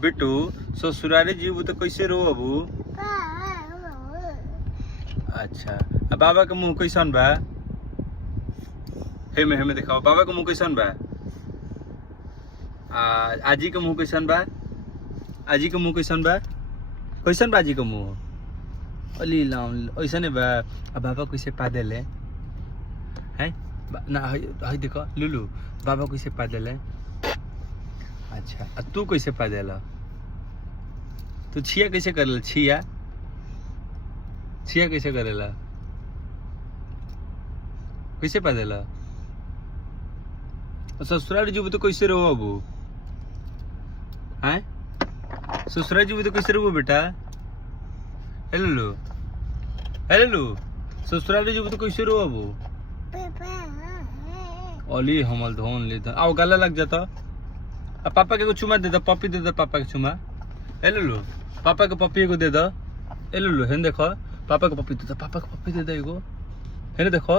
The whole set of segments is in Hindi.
बेटू ससुरारी जीव तो कैसे रो अबू? अच्छा अब बाबा के मुंह कैसन बा? हेमे दिखाओ बाबा के मुंह कैसन बा? आजी के मुंह कैसन बा? आजी के मुंह कैसन बा? कैसन बा आजी के मुंह? अली लाउन ऐसा नहीं बा। अब बाबा कैसे पादेले हैं ना? हई देखो लुलू बाबा कैसे पादेले? अच्छा अब तू कैसे पादेला? तू छिया कैसे करेला? छिया छिया कैसे करेला? कैसे पादेला? ससुराल जीव तो कैसे रहो अबू? हैं ससुराल जीव तो कैसे रहो बेटा? हेलो हेलो ससुराल जीव तो कैसे रहो अबू? ओली हमल धोन ले आओ गला लग जाता। अब पापा के को चुमा दे दो, पपी दे दो पापा के चुमा। हेलो पापा के पपी को दे दो। हेलो हेन देखो पापा को पपी दे दो, पापा को पपी दे दो एगो। हेन देखो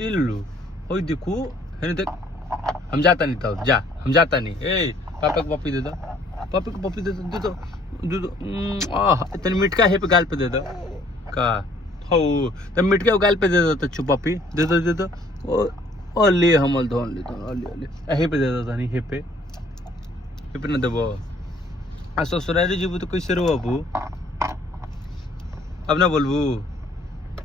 इल्लू ओई देखो हेन देख। हम जाता नहीं तब जा, हम जाता नहीं। ए पापा को पपी दे दो, पापा को पपी दे दो, दे दो। आह इतने मिटका है पे गाल पे दे दो का हो तब मिटका गाल पे दे दो तो चुप पपी दे दो ओ ले हमल धोन ले तो ले हे पे दे दो तनी हे पे ना देबो। आ ससुरारी जीव तो कैसे रो अबू? अब ना बोलबू?